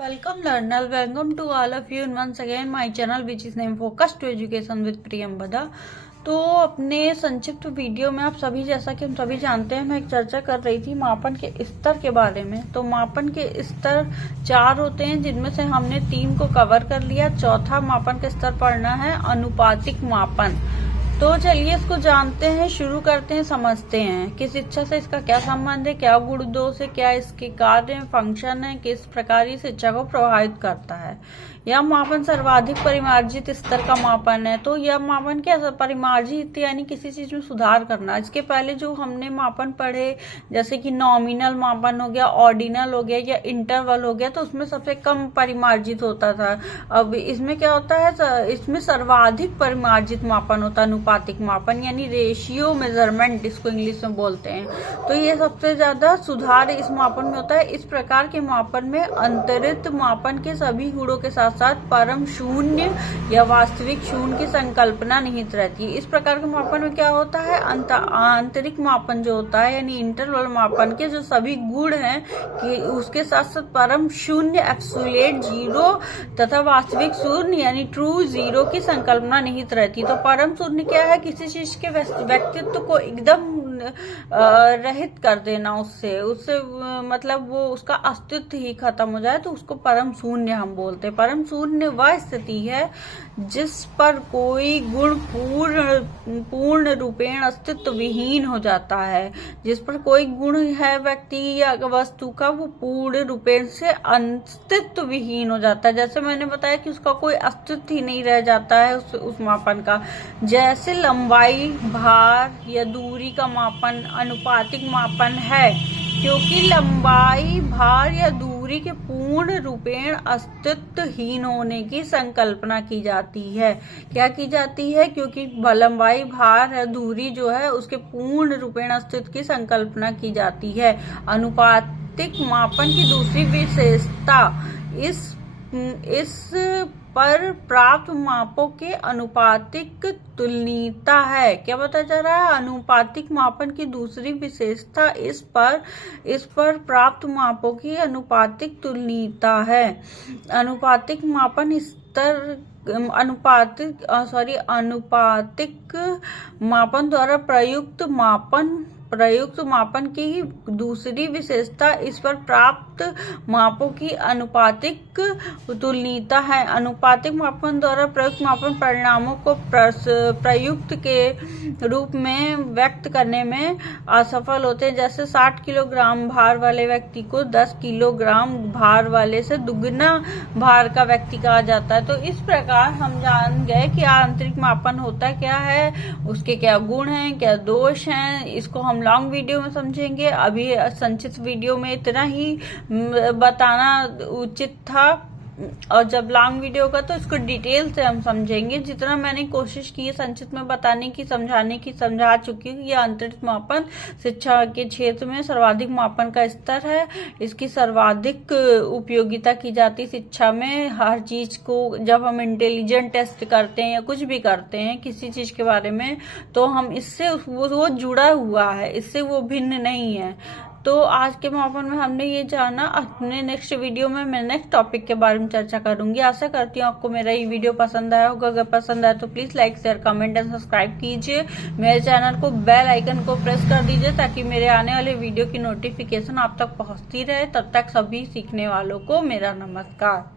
Welcome learner, welcome to all of you in once again my channel which is named Focus to Education with Priyam Bada। तो अपने संक्षिप्त video में आप सभी, जैसा कि हम सभी जानते हैं, मैं एक चर्चा कर रही थी मापन के स्तर के बारे में। तो मापन के स्तर 4 होते हैं, जिनमें से हमने 3 को कवर कर लिया। चौथा मापन का स्तर पढ़ना है अनुपातिक मापन। तो चलिए इसको जानते हैं, शुरू करते हैं, समझते हैं कि शिक्षा से इसका क्या संबंध है, क्या गुण दोष है, क्या इसके कार्य फंक्शन है, किस प्रकार ये शिक्षा को प्रभावित करता है। यह मापन सर्वाधिक परिमार्जित स्तर का मापन है। तो यह मापन क्या, परिमार्जित यानी किसी चीज में सुधार करना। इसके पहले जो हमने मापन पढ़े, जैसे कि नॉमिनल मापन हो गया, ऑर्डिनल हो गया या इंटरवल हो गया, तो उसमें सबसे कम परिमार्जित होता था। अब इसमें क्या होता है, इसमें सर्वाधिक परिमार्जित मापन होता है, अनुपातिक मापन यानी रेशियो मेजरमेंट इसको इंग्लिश में बोलते हैं। तो ये सबसे ज्यादा सुधार इस मापन में होता है। इस प्रकार के मापन में अंतरित मापन के सभी गुणों के साथ साथ परम शून्य या वास्तविक शून्य की संकल्पना निहित रहती है। इस प्रकार के मापन में क्या होता है, आंतरिक मापन जो होता है यानी इंटरवल मापन के जो सभी गुण हैं कि उसके साथ साथ परम शून्य एब्सोल्यूट जीरो तथा वास्तविक शून्य यानी ट्रू जीरो की संकल्पना निहित रहती है। तो परम शून्य क्या है, किसी चीज के व्यक्तित्व को एकदम रहित कर देना, उससे मतलब वो उसका अस्तित्व ही खत्म हो जाए, तो उसको परम शून्य हम बोलते हैं। परम शून्य वह स्थिति है जिस पर कोई गुण पूर्ण रूपेण अस्तित्व विहीन हो जाता है। जिस पर कोई गुण है व्यक्ति या वस्तु का, वो पूर्ण रूपेण से अस्तित्व विहीन हो जाता है। जैसे मैंने बताया कि उसका कोई अस्तित्व ही नहीं रह जाता है उस मापन का। जैसे लंबाई, भार या दूरी का मापन अनुपातिक मापन है, क्योंकि लंबाई, भार या दूरी के पूर्ण रूपेण अस्तित्वहीन होने की संकल्पना की जाती है। क्या की जाती है, क्योंकि लंबाई, भार या दूरी जो है उसके पूर्ण रूपेण अस्तित्व की संकल्पना की जाती है। अनुपातिक मापन की दूसरी विशेषता इस पर प्राप्त मापों के अनुपातिक तुलनीयता है। क्या बताया जा रहा है, अनुपातिक मापन की दूसरी विशेषता इस पर प्राप्त मापों की अनुपातिक तुलनीयता है। अनुपातिक मापन स्तर अनुपातिक मापन द्वारा प्रयुक्त मापन की दूसरी विशेषता इस पर प्राप्त मापों की अनुपातिक तुलनीयता है। अनुपातिक मापन द्वारा प्रयुक्त मापन परिणामों को प्रयुक्त के रूप में व्यक्त करने में असफल होते हैं। जैसे 60 किलोग्राम भार वाले व्यक्ति को 10 किलोग्राम भार वाले से दुगना भार का व्यक्ति कहा जाता है। तो इस प्रकार हम जान गए कि आंतरिक मापन होता क्या है, उसके क्या गुण हैं, क्या दोष हैं। इसको हम लॉन्ग वीडियो में समझेंगे। अभी संक्षिप्त वीडियो में इतना ही बताना उचित था, और जब लॉन्ग वीडियो का तो इसको डिटेल से हम समझेंगे। जितना मैंने कोशिश की है संक्षिप्त में बताने की, समझाने की, समझा चुकी हूँ। यह अंतरिक्ष मापन शिक्षा के क्षेत्र में सर्वाधिक मापन का स्तर है। इसकी सर्वाधिक उपयोगिता की जाती शिक्षा में। हर चीज को जब हम इंटेलिजेंट टेस्ट करते हैं या कुछ भी करते हैं किसी चीज के बारे में, तो हम इससे वो जुड़ा हुआ है, इससे वो भिन्न नहीं है। तो आज के मापन में हमने ये जाना। अपने नेक्स्ट वीडियो में मैं नेक्स्ट टॉपिक के बारे में चर्चा करूंगी। आशा करती हूँ आपको मेरा ये वीडियो पसंद आया होगा। अगर पसंद आया तो please like, share, comment and subscribe कीजिए। मेरे चैनल को बेल आइकन को प्रेस कर दीजिए ताकि मेरे आने वाले वीडियो की नोटिफिकेशन आप तक पहुंचती रहे। तब तक सभी सीखने वालों को मेरा नमस्कार।